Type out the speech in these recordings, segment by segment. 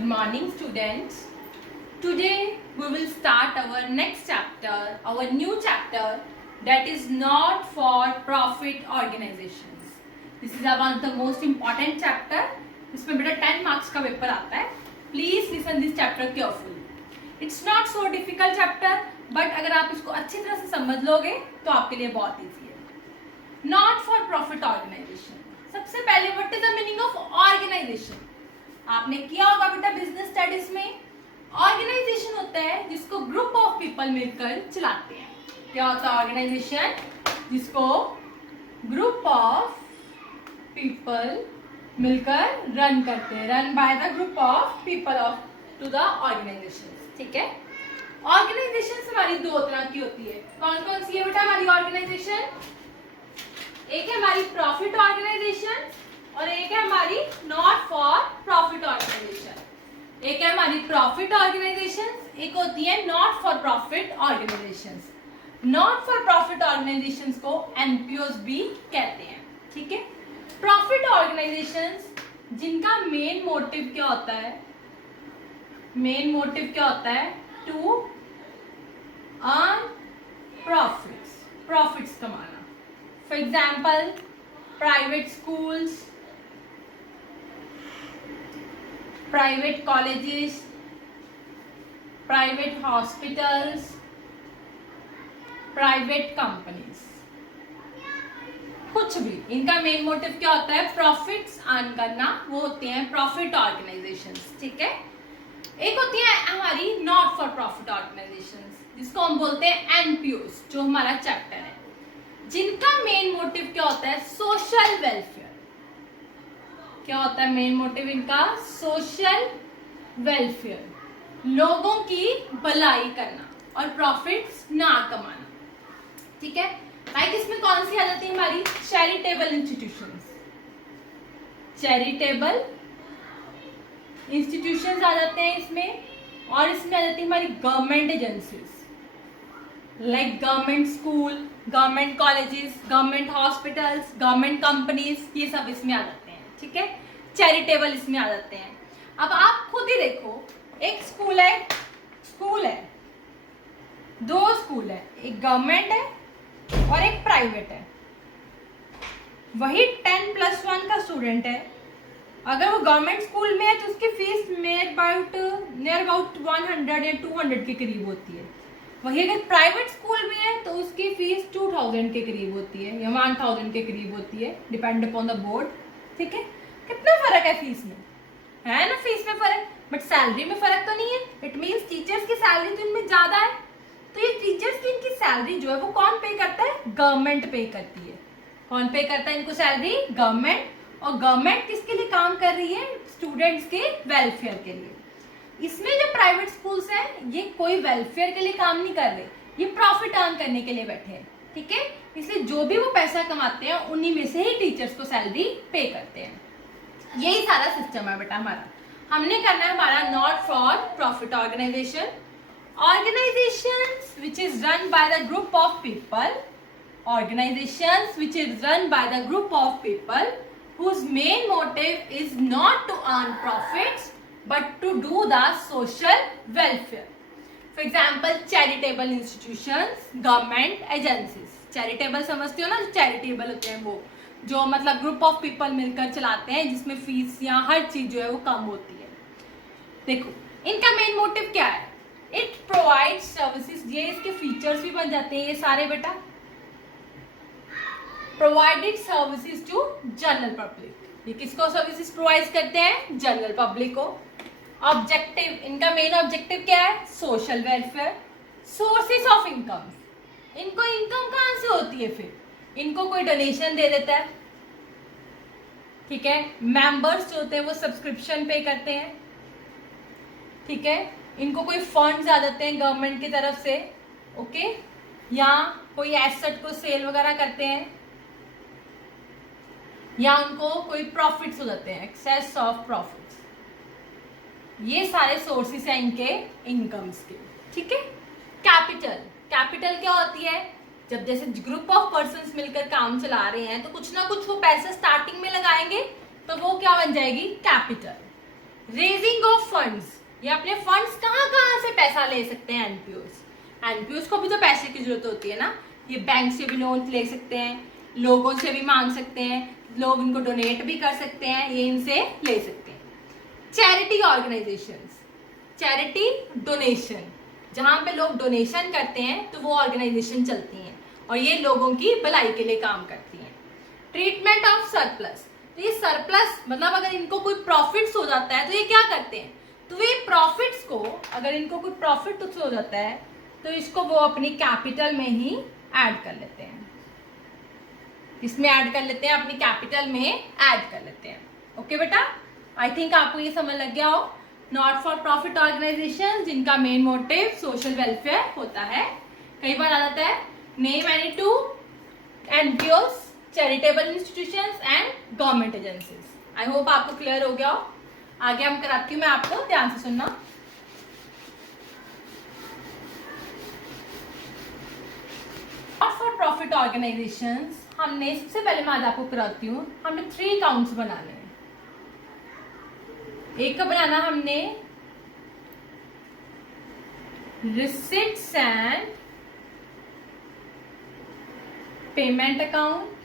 Good morning, students. Today we will start our next chapter, our new chapter that is not for profit organizations. This is one of the most important chapter. इसमें बेटा 10 marks का paper आता है. Please listen this chapter carefully. It's not so difficult chapter, but अगर आप इसको अच्छी तरह से समझ लोगे तो आपके लिए बहुत easy है. Not for profit organization. सबसे पहले what is the meaning of organization? आपने किया होगा बेटा बिजनेस स्टडीज में. ऑर्गेनाइजेशन होता है जिसको ग्रुप ऑफ पीपल मिलकर चलाते हैं. क्या होता है ऑर्गेनाइजेशन? जिसको ग्रुप ऑफ पीपल मिलकर रन करते हैं. Run by the group of people of to the organisation. ठीक है. ऑर्गेनाइजेशन हमारी दो तरह की होती है. कौन कौन सी है बेटा हमारी ऑर्गेनाइजेशन? एक है हमारी प्रॉफिट ऑर्गेनाइजेशन और एक है हमारी नॉट फॉर प्रॉफिट ऑर्गेनाइजेशन. एक है हमारी प्रॉफिट ऑर्गेनाइजेशन, एक होती है not for profit organisation. Not for profit organisation को एनपीओस भी कहते हैं. ठीक है. प्रॉफिट ऑर्गेनाइजेशन जिनका मेन मोटिव क्या होता है? मेन मोटिव क्या होता है? To earn profits. प्रॉफिट्स कमाना. For example private schools, private colleges, private hospitals, private companies. कुछ भी इनका मेन मोटिव क्या होता है? प्रॉफिट्स अर्न करना. वो होते हैं प्रॉफिट ऑर्गेनाइजेशंस. ठीक है. एक होती है हमारी नॉट फॉर प्रॉफिट ऑर्गेनाइजेशंस जिसको हम बोलते हैं एनपीओस, जो हमारा चैप्टर है, जिनका मेन मोटिव क्या होता है? Social welfare. क्या होता है मेन मोटिव इनका? Social welfare. लोगों की भलाई करना और प्रॉफिट्स ना कमाना. ठीक है. लाइक इसमें कौन सी आ जाती है हमारी? Charitable institutions. चैरिटेबल इंस्टीट्यूशंस आ जाते हैं इसमें. और इसमें आ जाती है हमारी government agencies like government school, government colleges, government hospitals, government companies. ये सब इसमें आ जाते हैं. ठीक है. चैरिटेबल इसमें आ जाते हैं. अब आप खुद ही देखो, एक स्कूल है, दो स्कूल है, एक गवर्नमेंट है और एक प्राइवेट है. वही 10+1 का स्टूडेंट है. अगर वो गवर्नमेंट स्कूल में है तो उसकी फीस नियर अबाउट 100 या 200 के करीब होती है. वही अगर प्राइवेट स्कूल में है तो उसकी फीस 2000 के करीब होती है या 1000 के करीब होती है, डिपेंड अपॉन द बोर्ड. ठीक है. कितना फर्क है फीस में? है ना फीस में फर्क, बट सैलरी में फर्क तो नहीं है. इट मीन्स टीचर्स की सैलरी तो इनमें ज्यादा है. तो ये टीचर्स की इनकी सैलरी जो है वो कौन पे करता है? गवर्नमेंट पे करती है. कौन पे करता है इनको सैलरी? गवर्नमेंट. और गवर्नमेंट किसके लिए काम कर रही है? स्टूडेंट्स के वेलफेयर के लिए. इसमें जो प्राइवेट स्कूल्स हैं ये कोई वेलफेयर के लिए काम नहीं कर रहे, ये प्रॉफिट अर्न करने के लिए बैठे हैं. ठीक है. इसलिए जो भी वो पैसा कमाते हैं उन्हीं में से ही टीचर्स को सैलरी पे करते हैं. यही सारा सिस्टम है बेटा हमारा. हमने करना है हमारा not for profit organisation. Organisations which is run by the group of people. Organisations which is run by the group of people whose main motive is not to earn profits but to do the social welfare. For example, charitable institutions, government agencies. Charitable समझते हो ना? Charitable होते हैं वो जो मतलब group of people मिलकर चलाते हैं, जिसमें फीस या हर चीज जो है वो कम होती है. देखो इनका मेन मोटिव क्या है? It provide services. ये इसके फीचर्स भी बन जाते हैं ये सारे बेटा. Provided services to general public. ये किसको सर्विसेज प्रोवाइड करते हैं? जनरल पब्लिक को. ऑब्जेक्टिव, इनका मेन ऑब्जेक्टिव क्या है? Social welfare. Sources of income. इनको इनकम कहां से होती है? फिर इनको कोई डोनेशन दे देता है. ठीक है. मेंबर्स जो होते हैं वो सब्सक्रिप्शन पे करते हैं. ठीक है. इनको कोई फंड्स आ जाते हैं गवर्नमेंट की तरफ से. ओके. या कोई एसेट को सेल वगैरह करते हैं, या उनको कोई प्रॉफिट्स हो जाते हैं, एक्सेस ऑफ प्रॉफिट्स. ये सारे सोर्सेस हैं इनके इनकम्स के. ठीक है. कैपिटल. कैपिटल क्या होती है? जब जैसे ग्रुप ऑफ पर्संस मिलकर काम चला रहे हैं तो कुछ ना कुछ वो पैसे स्टार्टिंग में लगाएंगे तो वो क्या बन जाएगी? कैपिटल. रेजिंग ऑफ फंड्स, ये अपने फंड्स कहाँ कहाँ से पैसा ले सकते हैं एनपीओस। एनपीओस को भी तो पैसे की जरूरत होती है ना, ये बैंक से भी लोन ले सकते हैं, लोगों से भी मांग सकते हैं, लोग इनको डोनेट भी कर सकते हैं, ये इनसे ले सकते हैं। चैरिटी ऑर्गेनाइजेशंस, चैरिटी डोनेशन, जहां पे लोग डोनेशन करते हैं तो वो ऑर्गेनाइजेशन चलती हैं और ये लोगों की भलाई के लिए काम करती हैं। ट्रीटमेंट ऑफ सरप्लस, तो ये सरप्लस मतलब अगर इनको कोई प्रॉफिट्स हो जाता है तो ये क्या करते हैं, तो ये प्रॉफिट्स को, अगर इनको कोई प्रॉफिट हो जाता है तो इसको वो अपनी कैपिटल में ही ऐड कर लेते हैं, इसमें ऐड कर लेते हैं, अपनी कैपिटल में ऐड कर लेते हैं। ओके बेटा, आई थिंक आपको ये समझ लग गया हो। नॉट फॉर प्रॉफिट ऑर्गेनाइजेशन जिनका मेन मोटिव सोशल वेलफेयर होता है। कई बार आ जाता है name any two NGOs, charitable institutions and government agencies. I hope आपको क्लियर हो गया हो। आगे हम कराती हूँ मैं आपको, ध्यान से सुनना। नॉट फॉर प्रॉफिट ऑर्गेनाइजेशंस, हमने सबसे पहले मैं आज आपको कराती हूँ, हमने 3 अकाउंट्स बनाने हैं। एक का बनाना हमने receipts and payment account,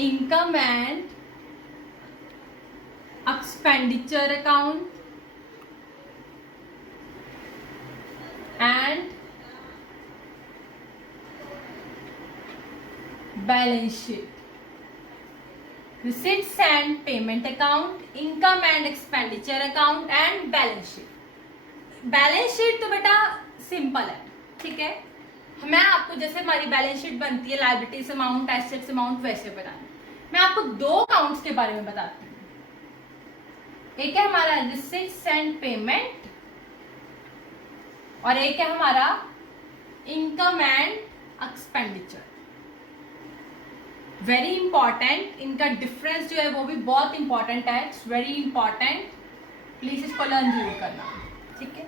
income and expenditure account and balance sheet. Receipts and payment account, income and expenditure account and balance sheet। Balance sheet तो बेटा सिंपल है, ठीक है। मैं आपको जैसे हमारी बैलेंस शीट बनती है लायबिलिटीज अमाउंट, एसेट्स अमाउंट, वैसे बनानी। मैं आपको 2 अकाउंट्स के बारे में बताती हूँ। एक है हमारा रिसीट्स एंड पेमेंट और एक है हमारा income and expenditure. Very important, इनका डिफरेंस जो है वो भी बहुत इंपॉर्टेंट है, इट्स वेरी इंपॉर्टेंट, प्लीज इसको लर्न जरूर करना, ठीक है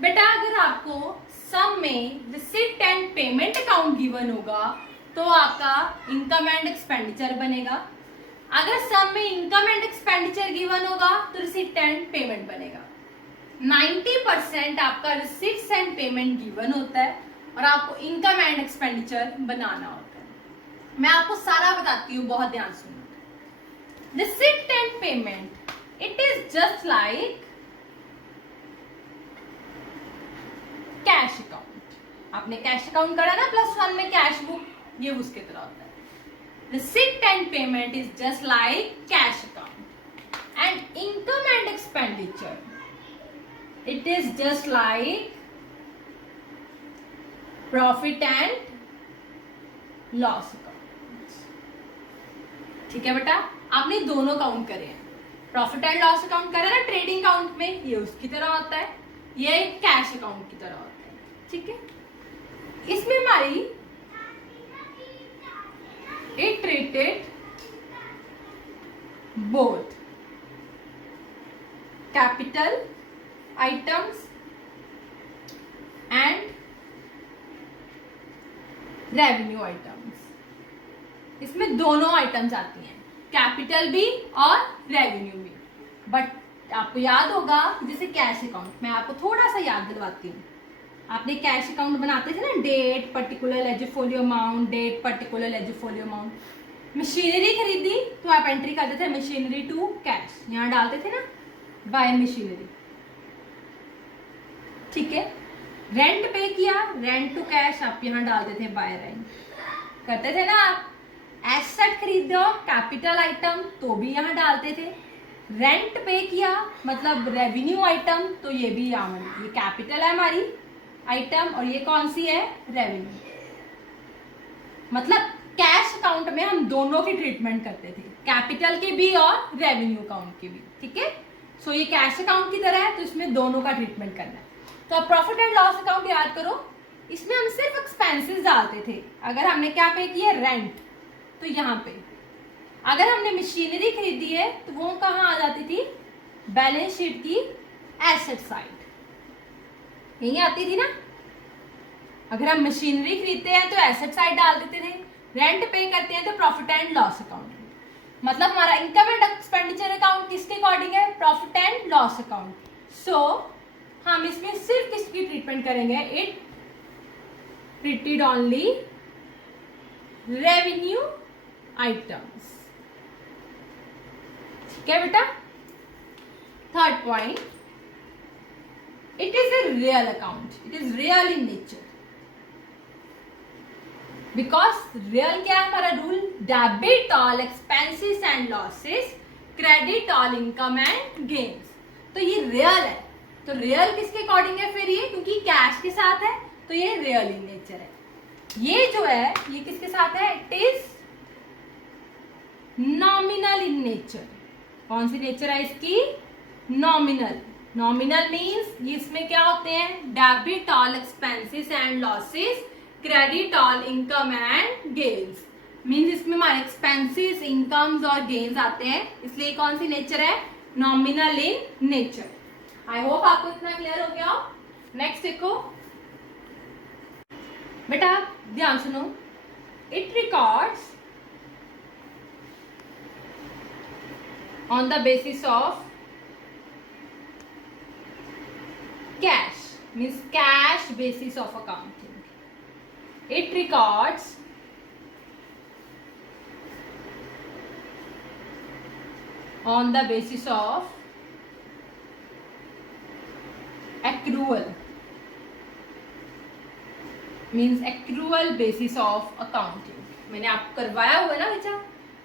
बेटा। अगर आपको सम में receipt and payment account given होगा तो आपका इनकम एंड एक्सपेंडिचर बनेगा। अगर सम में इनकम एंड एक्सपेंडिचर गिवन होगा तो रिसिट एंड पेमेंट बनेगा। 90% आपका रिसिट्स एंड पेमेंट गिवन होता है और आपको इनकम एंड एक्सपेंडिचर बनाना होता है। मैं आपको सारा बताती हूँ, बहुत ध्यान सुनो। Receipt and payment, it is just like cash account. आपने कैश अकाउंट करा ना +1 में कैश बुक, ये उसके तरह होता है। Receipt and payment is just like cash account and income and expenditure, it is just like profit and loss account. ठीक है बेटा, आपने दोनों काउंट करे हैं। प्रॉफिट एंड लॉस अकाउंट करा ना ट्रेडिंग अकाउंट में, ये उसकी तरह होता है, ये कैश अकाउंट की तरह होता है, ठीक है। इसमें हमारी it treated both capital items and revenue items. इसमें दोनों आइटम्स आती हैं, कैपिटल भी और रेवेन्यू भी। बट आपको याद होगा जैसे कैश अकाउंट, मैं आपको थोड़ा सा याद दिलवाती हूँ। आपने कैश अकाउंट बनाते थे ना, date particular ledger folio amount, date particular ledger folio amount. Machinery खरीदी तो आप एंट्री करते थे मशीनरी टू कैश, यहाँ डालते थे ना बाय मशीनरी, ठीक है। रेंट पे किया, रेंट टू कैश, आप यहाँ डालते थे बाय रेंट, करते थे ना आप। एसेट खरीदो कैपिटल आइटम तो भी यहाँ डालते थे। रेंट पे किया मतलब रेवेन्यू आइटम, तो ये भी यहाँ, ये कैपिटल है हमारी आइटम और ये कौन सी है, रेवेन्यू। मतलब कैश अकाउंट में हम दोनों की ट्रीटमेंट करते थे, कैपिटल की भी और रेवेन्यू अकाउंट की भी, ठीक है। सो ये कैश अकाउंट की तरह है तो इसमें दोनों का ट्रीटमेंट करना है। तो अब प्रॉफिट एंड लॉस अकाउंट याद करो, इसमें हम सिर्फ एक्सपेंसेस डालते थे। अगर हमने क्या पे किया, रेंट, तो यहाँ पे। अगर हमने मशीनरी खरीदी है तो वो कहाँ आ जाती थी, बैलेंस शीट की एसेट साइड, यही आती थी ना। अगर हम मशीनरी खरीदते हैं तो एसेट साइड डाल देते थे, रेंट पे करते हैं तो प्रॉफिट एंड लॉस अकाउंट। मतलब हमारा इनकम एंड एक्सपेंडिचर अकाउंट किसके अकॉर्डिंग है? Profit and loss account. So हम इसमें सिर्फ किसकी ट्रीटमेंट करेंगे? It treated only revenue items. ठीक है बेटा। Third point, it is a real account, it is real in nature. Because real क्या है हमारा rule? Debit all expenses and losses, credit all income and gains. तो ये real है, तो रियल किसके अकॉर्डिंग है फिर ये? क्योंकि कैश के साथ है तो ये रियल इन नेचर है। ये जो है ये किसके साथ है? It is nominal in nature. कौन सी नेचर है इसकी? नॉमिनल। नॉमिनल मीन्स इसमें क्या होते हैं? Debit all expenses and losses, credit all income and gains. Means इसमें हमारे एक्सपेंसेस, इनकम्स और गेन्स आते हैं, इसलिए कौन सी नेचर है? Nominal in nature. I hope आपको इतना क्लियर हो गया हो। नेक्स्ट देखो बेटा, ध्यान सुनो। It records on the basis of cash, means cash basis of accounting. It records on the basis of accrual, means accrual basis of accounting. मैंने आपको करवाया हुआ है ना बेटा,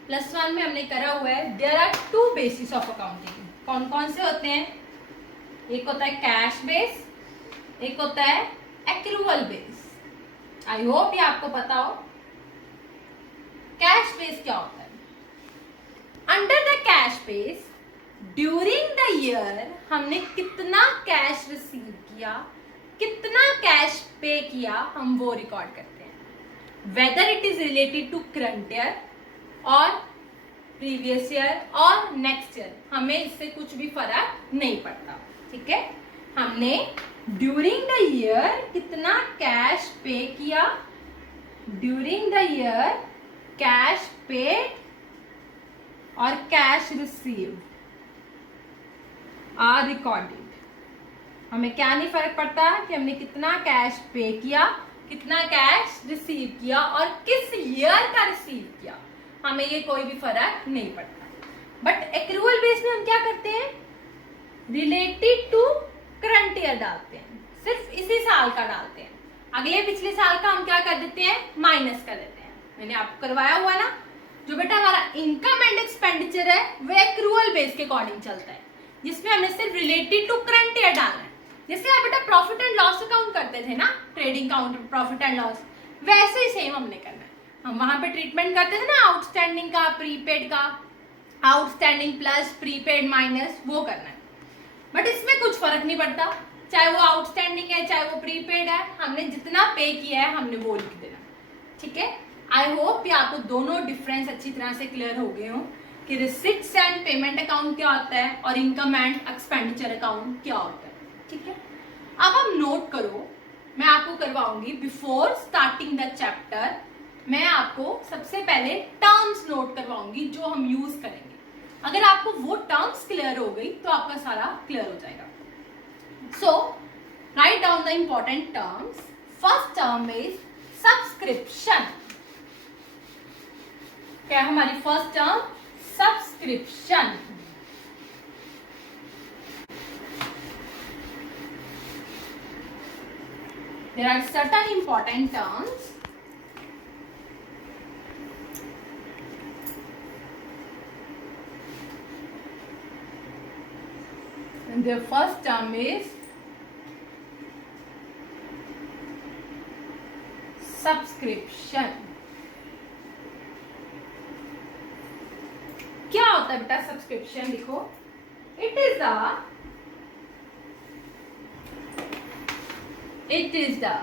+1 में हमने करा हुआ है। There are 2 basis of accounting. कौन कौन से होते हैं? एक होता है कैश बेस, एक होता है एक्रूअल बेस। आई होप ये आपको पता हो। कैश बेस क्या होता है? Under the cash base during the year हमने कितना कैश रिसीव किया, कितना कैश पे किया, हम वो रिकॉर्ड करते हैं। Whether it is related to current year और प्रीवियस ईयर और नेक्स्ट ईयर, हमें इससे कुछ भी फर्क नहीं पड़ता। ठीक है, हमने ड्यूरिंग द ईयर कितना कैश पे किया, during the year cash paid और कैश रिसीव आर रिकॉर्डेड। हमें क्या नहीं फर्क पड़ता कि हमने कितना कैश पे किया, कितना कैश रिसीव किया और किस ईयर का रिसीव किया, हमें ये कोई भी फर्क नहीं पड़ता। बट एक्रूअल बेस में हम क्या करते हैं? रिलेटेड टू करंट ईयर डालते हैं, सिर्फ इसी साल का डालते हैं। अगले पिछले साल का हम क्या कर देते हैं? माइनस कर देते हैं। मैंने आपको करवाया हुआ ना, जो बेटा हमारा इनकम एंड एक्सपेंडिचर है वो एक्रूअल बेस के अकॉर्डिंग चलता है, जिसमें हमने सिर्फ रिलेटेड टू करंट ईयर डालना है। जैसे आप बेटा प्रॉफिट एंड लॉस अकाउंट करते थे ना, trading account profit and loss, वैसे ही सेम हमने करना है। हम वहां पे ट्रीटमेंट करते थे ना आउटस्टैंडिंग का, प्रीपेड का, आउटस्टैंडिंग प्लस प्रीपेड माइनस, वो करना है। बट इसमें कुछ फर्क नहीं पड़ता, चाहे वो आउटस्टैंडिंग है चाहे वो प्रीपेड है, हमने जितना पे किया है हमने वो लिख देना। ठीक है, आई होप ये आपको दोनों डिफरेंस अच्छी तरह से क्लियर हो गए हो कि रिसिप्ट्स एंड पेमेंट अकाउंट क्या होता है और इनकम एंड एक्सपेंडिचर अकाउंट क्या होता है। ठीक है, अब आप नोट करो, मैं आपको करवाऊंगी बिफोर स्टार्टिंग द चैप्टर, मैं आपको सबसे पहले टर्म्स नोट करवाऊंगी जो हम यूज करेंगे। अगर आपको वो टर्म्स क्लियर हो गई तो आपका सारा क्लियर हो जाएगा। So write down the important terms. First term is subscription. क्या है हमारी first term? Subscription. There are certain important terms. And the first term is subscription. क्या होता है बेटा सब्सक्रिप्शन? देखो, it is the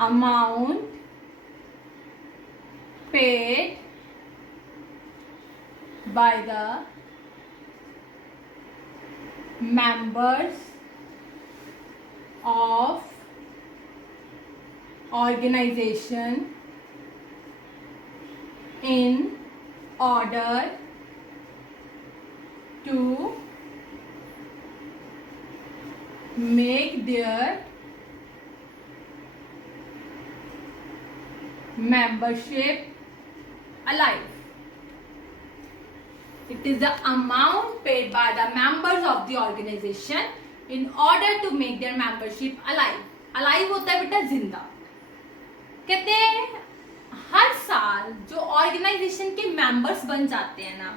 amount paid by the members of organization in order to make their membership alive. It is the amount paid by the members of the organization in order to make their membership alive. Alive होता है बेटा जिंदा. कहते हैं हर साल जो organisation के members बन जाते हैं ना,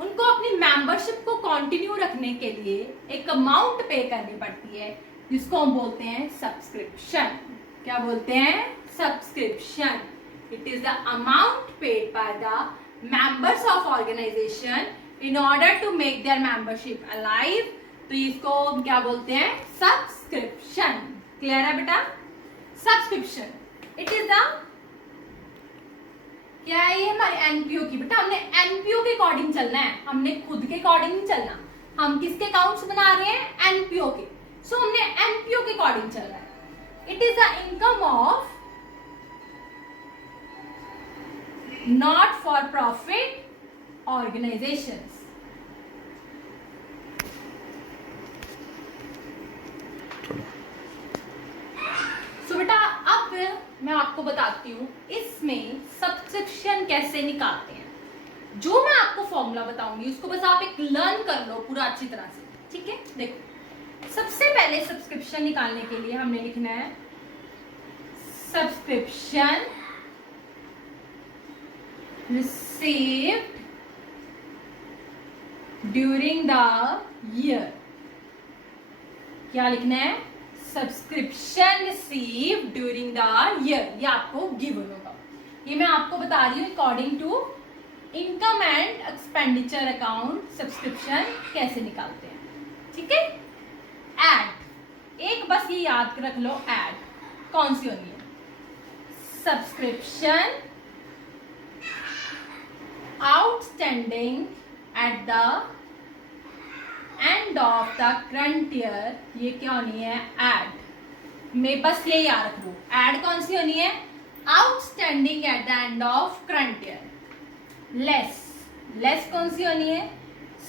उनको अपनी मेंबरशिप को कंटिन्यू रखने के लिए एक अमाउंट पे करनी पड़ती है, जिसको हम बोलते हैं सब्सक्रिप्शन. क्या बोलते हैं? Subscription. It is the amount paid by the members of organization in order to make their membership alive. तो इसको हम क्या बोलते हैं? सब्सक्रिप्शन. क्लियर है बेटा? सब्सक्रिप्शन. इट इज द क्या है? ये हमारे एनपीओ की. बेटा हमने एनपीओ के अकॉर्डिंग चलना है, हमने खुद के अकॉर्डिंग नहीं चलना. हम किसके अकाउंट्स बना रहे हैं? एनपीओ के. सो हमने एनपीओ के अकॉर्डिंग चलना है. It is the income of not for profit organizations. So बेटा अब मैं आपको बताती हूँ इसमें सब्सक्रिप्शन कैसे निकालते हैं. जो मैं आपको फॉर्मूला बताऊंगी उसको बस आप एक लर्न कर लो पूरा अच्छी तरह से. ठीक है? देखो, सबसे पहले सब्सक्रिप्शन निकालने के लिए हमने लिखना है subscription received during the year. क्या लिखना है? Subscription received during the year. ये आपको गिवन होगा. ये मैं आपको बता रही हूँ according to income and expenditure account subscription कैसे निकालते हैं. ठीक है? एड, एक बस ये याद रख लो, एड कौन सी होनी है? Subscription outstanding at the end of the current year. ये क्या होनी है? एड में बस ये याद रखो. एड कौन सी होनी है? Outstanding at the end of current year. Less, less कौन सी होनी है?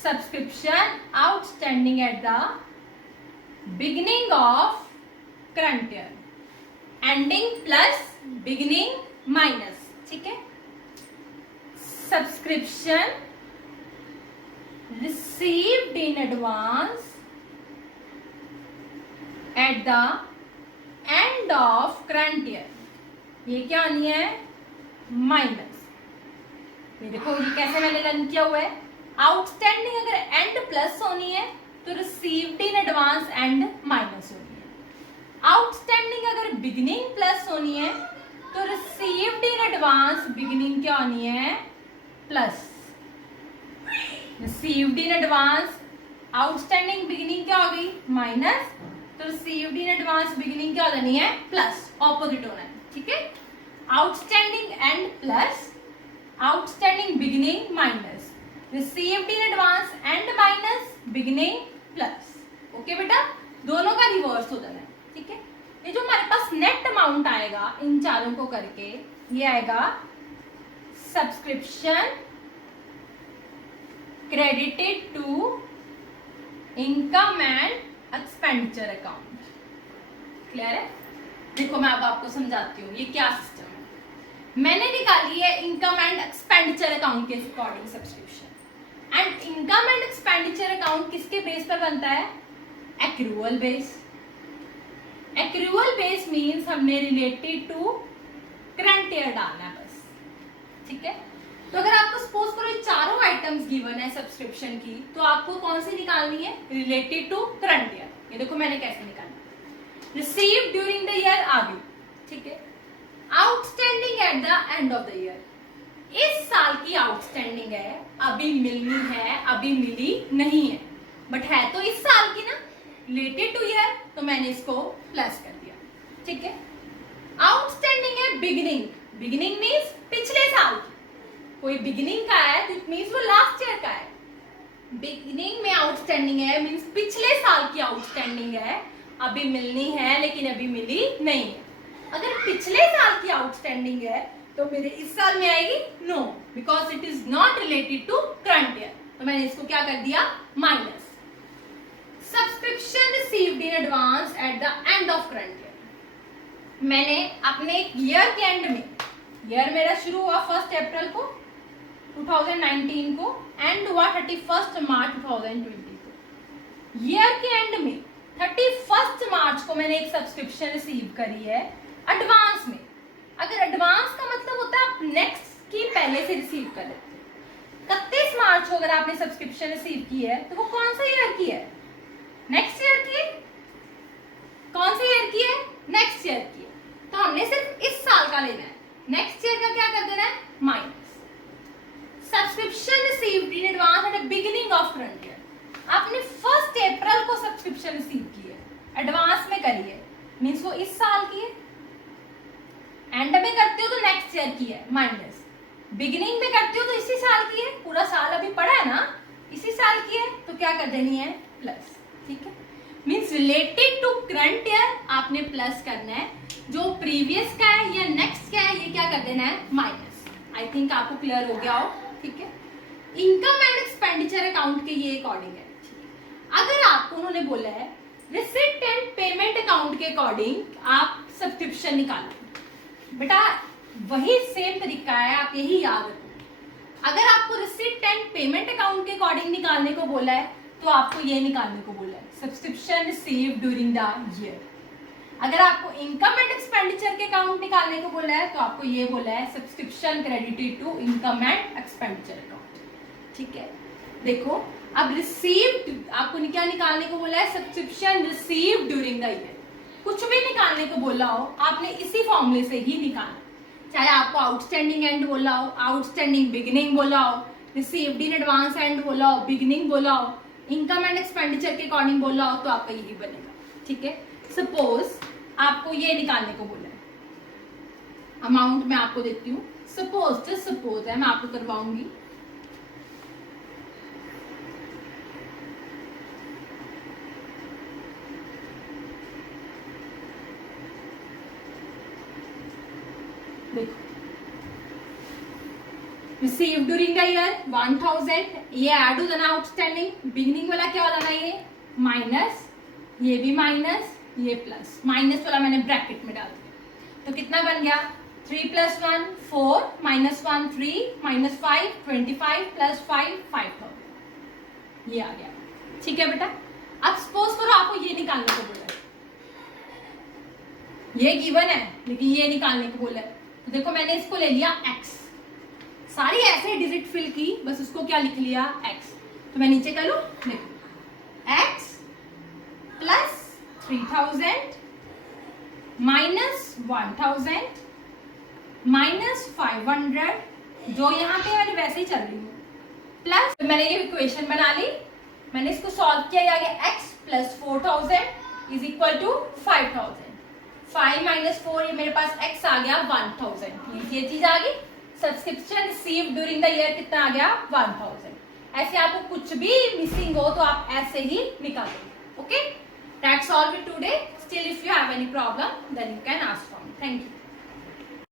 Subscription outstanding at the beginning of current year. Ending plus beginning minus. ठीक है? Subscription received in advance at the end of current year. ये क्या होनी है? Minus. ये देखो ये कैसे मैंने लर्न किया हुआ है. आउटस्टैंडिंग अगर एंड प्लस होनी है तो received in advance and minus होनी है. आउटस्टैंडिंग अगर बिगिनिंग प्लस होनी है तो रिसीव्ड इन एडवांस बिगिनिंग क्या होनी है? Plus. Received in advance outstanding beginning क्या हो गई? माइनस. तो रिसीव्ड इन एडवांस बिगिनिंग क्या हो जानी है? प्लस. ऑपोजिट होना है. ठीक है? Outstanding and plus, outstanding beginning minus, received in advance and minus, beginning plus. Okay बेटा, दोनों का रिवर्स हो जाना है. ठीक है? ये जो हमारे पास नेट अमाउंट आएगा इन चारों को करके, ये आएगा subscription credited to income and expenditure account. Clear है? देखो मैं अब आपको समझाती हूँ ये क्या सिस्टम है. मैंने निकाली है इनकम एंड एक्सपेंडिचर अकाउंट के according subscription. And income and expenditure account किसके बेस पर बनता है? Accrual base. Accrual base means हमने रिलेटेड टू करंट ईयर डालना है बस. ठीक है? तो अगर आपको सपोज करो ये चारों आइटम्स गिवन है सब्सक्रिप्शन की, तो आपको कौन सी निकालनी है? Related to current year. ये देखो मैंने कैसे निकाली. रिसीव्ड ड्यूरिंग द ईयर आ गई. ठीक है? Outstanding at the end of the year. इस साल की आउटस्टैंडिंग है, अभी मिलनी है, अभी मिली नहीं है, बट है तो इस साल की ना, रिलेटेड टू ईयर, तो मैंने इसको प्लस कर दिया. ठीक है? आउटस्टैंडिंग है बिगिनिंग. बिगिनिंग मीन्स पिछले साल की. कोई बिगिनिंग का है तो इट मीन्स वो लास्ट ईयर का है. बिगिनिंग में आउटस्टैंडिंग है मीन्स पिछले साल की आउटस्टैंडिंग है, अभी मिलनी है लेकिन अभी मिली नहीं है. अगर पिछले साल की आउटस्टैंडिंग है तो मेरे इस साल में आएगी? No, because it is not related to current year. तो मैंने इसको क्या कर दिया? Minus. Subscription received in advance at the end of current year. मैंने अपने ईयर के एंड में, ईयर मेरा शुरू हुआ 1 अप्रैल को 2019 को, एंड हुआ 31 मार्च 2020 को। ईयर के एंड में 31 मार्च को मैंने एक सब्सक्रिप्शन रिसीव करी है एडवांस में। अगर एडवांस का मतलब होता है आप नेक्स्ट की पहले से रिसीव कर लेते हैं। 31 मार्च को अगर आपने सब्सक्रिप्शन रिसीव की है तो वो कौन सा ईयर की है? नेक्स्ट ईयर की है। कौन सा ईयर की है? नेक्स्ट ईयर की है। तो हमने सिर्फ इस साल का लेना है, नेक्स्ट ईयर का क्या कर देना है? Minus. Subscription received in advance at the beginning of current year. आपने 1 अप्रैल को सब्सक्रिप्शन रिसीव की है, एडवांस में करी है, मींस वो इस साल की है। एंड में करते हो तो नेक्स्ट ईयर की है, माइनस। बिगिनिंग में करते हो तो इसी साल की है, पूरा साल अभी पड़ा है ना, इसी साल की है, तो क्या कर देनी है? प्लस। ठीक है, means related to current year आपने प्लस करना है, जो प्रीवियस का है या नेक्स्ट का है ये क्या कर देना है? माइनस। आई थिंक आपको क्लियर हो गया हो। ठीक है, इनकम एंड एक्सपेंडिचर अकाउंट के ये अकॉर्डिंग है। अगर आपको उन्होंने बोला है रिसिप्ट एंड पेमेंट अकाउंट के अकॉर्डिंग आप सब्सक्रिप्शन निकालो, बेटा वही सेम तरीका है, आप यही याद रखो। अगर आपको रिसिप्ट एंड पेमेंट अकाउंट के अकॉर्डिंग निकालने को बोला है तो आपको ये निकालने को बोला है, subscription received during the year. अगर आपको इनकम एंड एक्सपेंडिचर के अकाउंट निकालने को बोला है तो आपको ये बोला है subscription credited to income and expenditure account. ठीक है, देखो अब रिसीव्ड आपको क्या निकालने को बोला है? Subscription received during the year. कुछ भी निकालने को बोला हो आपने इसी फॉर्मूले से ही निकालना, चाहे आपको आउटस्टैंडिंग एंड बोला हो, आउटस्टैंडिंग बिगिनिंग बोला हो, रिसीव्ड इन एडवांस एंड बोला हो, बिगिनिंग बोला हो, इनकम एंड एक्सपेंडिचर के अकॉर्डिंग बोला हो, तो आपका यही बनेगा। ठीक है, सपोज आपको ये निकालने को बोला है, अमाउंट मैं आपको देती हूँ, सपोज जस्ट सपोज है, मैं आपको करवाऊंगी। देखो रिसीव ड्यूरिंग द ईयर 1000, ये ऐड हो जाना आउटस्टैंडिंग, बिगिनिंग वाला क्या हो जाना ये माइनस, ये भी माइनस, ये प्लस। माइनस वाला मैंने ब्रैकेट में डाल दिया, तो कितना बन गया? 3 + 1 4 -1 3 -5 25 + 5 5000, ये आ गया। ठीक है बेटा, अब सपोज करो आपको ये निकालने को बोला है, ये गिवन है लेकिन ये निकालने को बोला है, तो देखो मैंने इसको ले लिया x, सारी ऐसे डिजिट फिल की, बस उसको क्या लिख लिया? x। तो मैं नीचे कर लूं, देखो x + 3000 -1000 -500, जो यहाँ पे मैंने वैसे ही चल रही हूँ, प्लस मैंने ये इक्वेशन बना ली, मैंने इसको सॉल्व किया, x + 4000 = 5000। 5 - 4 ये मेरे पास x आ गया 1000, ये चीज आ गई। Subscription receive during the year कितना आ गया? 1000। ऐसे आपको कुछ भी मिसिंग हो तो आप ऐसे ही निकालोगे। Okay, that's all with today. Still if you have any problem then you can ask from me. Thank you.